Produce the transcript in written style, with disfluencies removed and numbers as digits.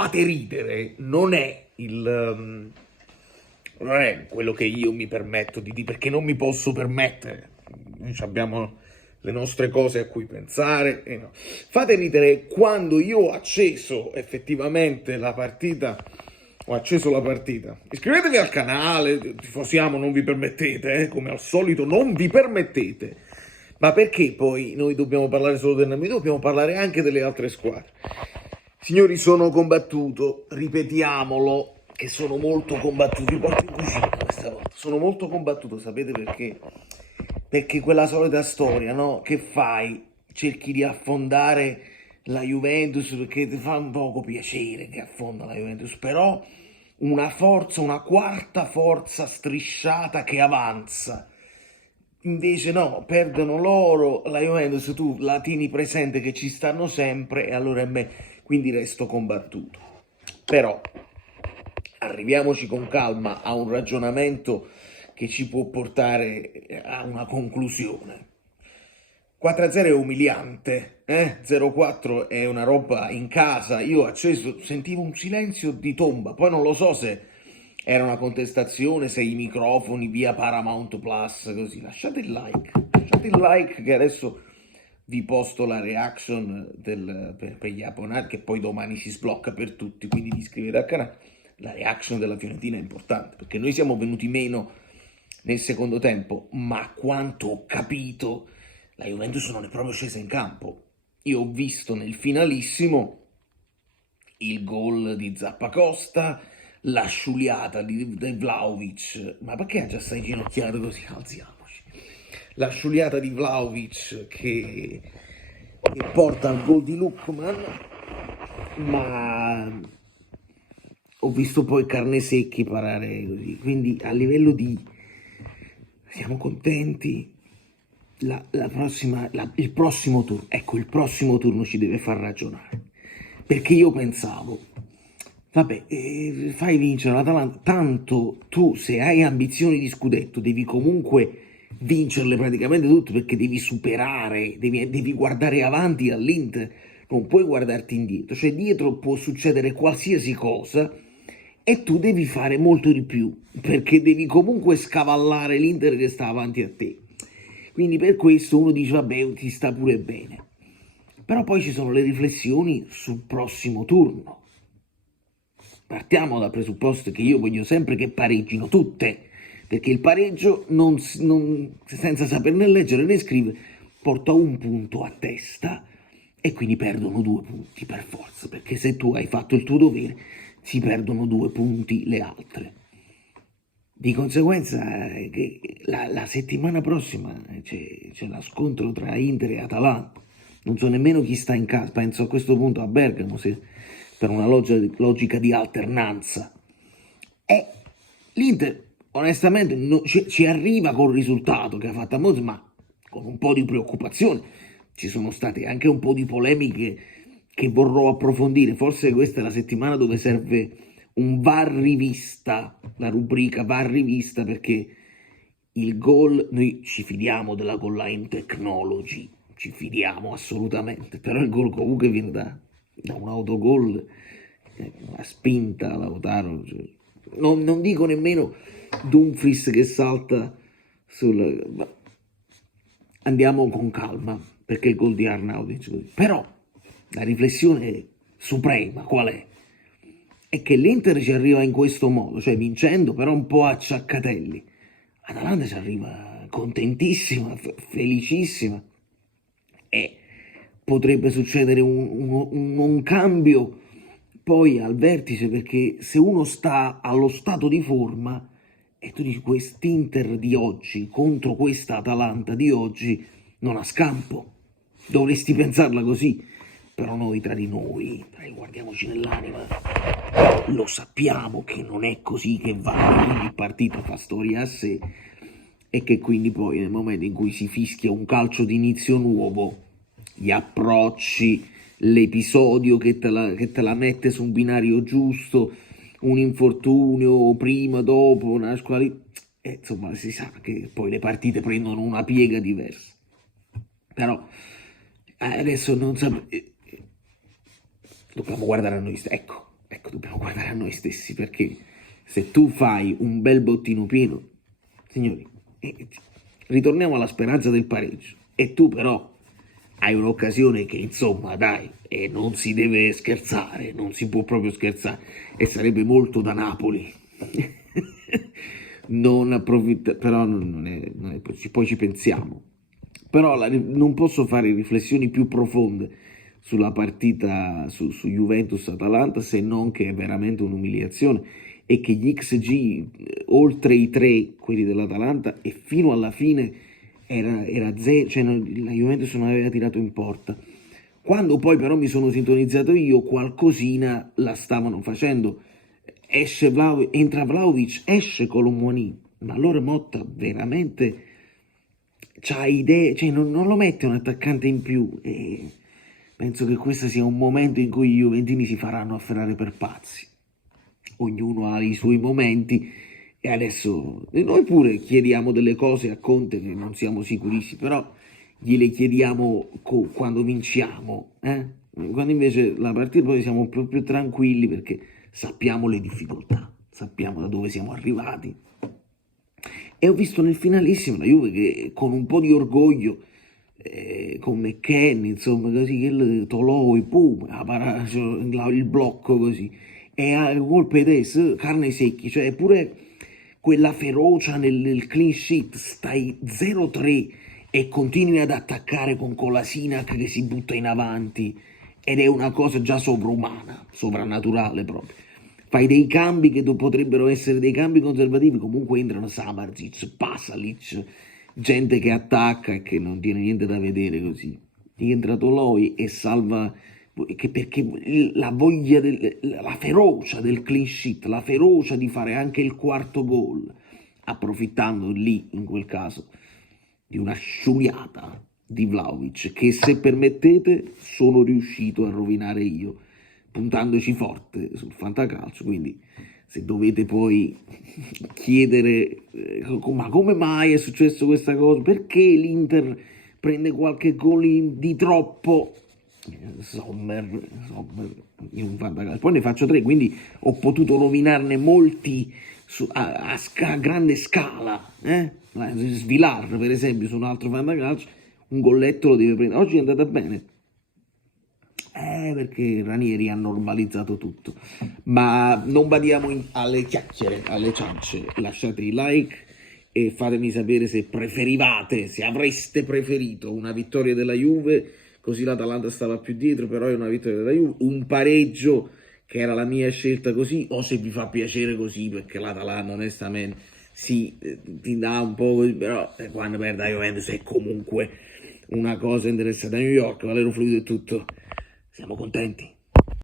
fate ridere non è non è quello che io mi permetto di dire, perché non mi posso permettere. Noi abbiamo le nostre cose a cui pensare. E no. Fate ridere quando io ho acceso effettivamente la partita. Ho acceso la partita. Iscrivetevi al canale, tifosiamo, non vi permettete, come al solito, non vi permettete. Ma perché poi noi dobbiamo parlare solo del Napoli? Dobbiamo parlare anche delle altre squadre. Signori, sono combattuto, ripetiamolo, che sono molto combattuto. Vi porto in cucina questa volta. Sono molto combattuto, sapete perché? Perché quella solita storia, no? Che fai? Cerchi di affondare la Juventus perché ti fa un poco piacere che affonda la Juventus, però una forza, una quarta forza strisciata che avanza. Invece no, perdono loro, la Juventus tu la tieni presente che ci stanno sempre e allora è me, quindi resto combattuto. Però arriviamoci con calma a un ragionamento che ci può portare a una conclusione. 4-0 è umiliante, 0-4 è una roba in casa, io acceso, sentivo un silenzio di tomba, poi non lo so se era una contestazione, se i microfoni via Paramount Plus, così, lasciate il like che adesso vi posto la reaction per gli abbonati, che poi domani si sblocca per tutti, quindi vi iscrivete al canale. La reaction della Fiorentina è importante, perché noi siamo venuti meno nel secondo tempo, ma quanto ho capito la Juventus non è proprio scesa in campo. Io ho visto nel finalissimo il gol di Zappacosta, la sciuliata di Vlahovic, ma perché ha già stai ginocchiato così? Alziamoci. La sciuliata di Vlahovic che porta al gol di Lookman, ma ho visto poi Carnesecchi parare così, quindi a livello di siamo contenti. Il prossimo turno, ecco, il prossimo turno ci deve far ragionare, perché io pensavo, vabbè, fai vincere l'Atalanta, tanto tu se hai ambizioni di scudetto devi comunque vincerle praticamente tutte, perché devi superare, devi guardare avanti all'Inter, non puoi guardarti indietro, cioè dietro può succedere qualsiasi cosa e tu devi fare molto di più, perché devi comunque scavallare l'Inter che sta avanti a te. Quindi per questo uno dice, vabbè, ti sta pure bene. Però poi ci sono le riflessioni sul prossimo turno. Partiamo dal presupposto che io voglio sempre che pareggino tutte, perché il pareggio, senza saperne leggere né scrivere, porta un punto a testa e quindi perdono 2 punti per forza, perché se tu hai fatto il tuo dovere, si perdono 2 punti le altre. Di conseguenza la settimana prossima c'è lo scontro tra Inter e Atalanta. Non so nemmeno chi sta in casa, penso a questo punto a Bergamo, per una logica di alternanza. E l'Inter onestamente ci arriva col risultato che ha fatto a Mozart, ma con un po' di preoccupazione. Ci sono state anche un po' di polemiche che vorrò approfondire. Forse questa è la settimana dove serve un VAR rivista, la rubrica VAR rivista, perché il gol, noi ci fidiamo della goal line technology, ci fidiamo assolutamente, però il gol comunque viene da un autogol, una spinta Lautaro, cioè, non dico nemmeno Dumfries che salta andiamo con calma, perché il gol di Arnautovic, però la riflessione suprema qual è? È che l'Inter ci arriva in questo modo, cioè vincendo però un po' a ciaccatelli. Atalanta ci arriva contentissima, felicissima, e potrebbe succedere un cambio poi al vertice, perché se uno sta allo stato di forma e tu dici quest'Inter di oggi contro questa Atalanta di oggi non ha scampo, dovresti pensarla così. Però noi tra di noi, guardiamoci nell'anima, lo sappiamo che non è così che va, ogni partita fa storia a sé e che quindi poi nel momento in cui si fischia un calcio d'inizio nuovo, gli approcci, l'episodio che te la mette su un binario giusto, un infortunio prima, dopo, una squadra, insomma si sa che poi le partite prendono una piega diversa. Però adesso non sappiamo, dobbiamo guardare a noi, ecco, ecco, dobbiamo guardare a noi stessi, perché se tu fai un bel bottino pieno, signori, ritorniamo alla speranza del pareggio, e tu però hai un'occasione che insomma dai, e non si deve scherzare, non si può proprio scherzare, e sarebbe molto da Napoli non approfitta, però poi ci pensiamo, però non posso fare riflessioni più profonde sulla partita su Juventus-Atalanta, se non che è veramente un'umiliazione, e che gli XG oltre i 3, quelli dell'Atalanta, e fino alla fine era 0, cioè la Juventus non aveva tirato in porta. Quando poi però mi sono sintonizzato io, qualcosina la stavano facendo. Entra Vlahovic, esce Colomboani, ma allora Motta veramente c'ha idee, cioè non lo mette un attaccante in più, e penso che questo sia un momento in cui i juventini si faranno afferrare per pazzi. Ognuno ha i suoi momenti, e adesso noi pure chiediamo delle cose a Conte che non siamo sicurissimi, però gliele chiediamo quando vinciamo, quando invece la partita poi siamo proprio tranquilli, perché sappiamo le difficoltà, sappiamo da dove siamo arrivati. E ho visto nel finalissimo la Juve che con un po' di orgoglio, con McKennie, insomma, così, che Toloi, pum, il blocco così, e a colpe test, carne secchi, cioè pure quella ferocia nel clean sheet, stai 0-3 e continui ad attaccare con Kolasinac che si butta in avanti, ed è una cosa già sovrumana, sovrannaturale proprio. Fai dei cambi che potrebbero essere dei cambi conservativi, comunque entrano Samardzic, Pasalic, gente che attacca e che non tiene niente da vedere così. Entra Toloi e salva, perché la voglia, la ferocia del clean sheet, la ferocia di fare anche il quarto gol, approfittando lì, in quel caso, di una sciuliata di Vlahovic, che se permettete sono riuscito a rovinare io, puntandoci forte sul fantacalcio. Quindi se dovete poi chiedere ma come mai è successo questa cosa, perché l'Inter prende qualche gol di troppo, Sommer in un fantacalcio, poi ne faccio 3, quindi ho potuto rovinarne molti a grande scala, Svilar per esempio su un altro fantacalcio un golletto lo deve prendere. Oggi è andata bene, perché Ranieri ha normalizzato tutto. Ma non badiamo alle chiacchiere, alle ciance. Lasciate i like e fatemi sapere se preferivate, se avreste preferito una vittoria della Juve, così l'Atalanta stava più dietro, però è una vittoria della Juve, un pareggio che era la mia scelta così, o se vi fa piacere così, perché l'Atalanta onestamente sì, ti dà un po' così, però quando perde la Juventus è comunque una cosa interessante. A New York, Valero Fluido e tutto, siamo contenti.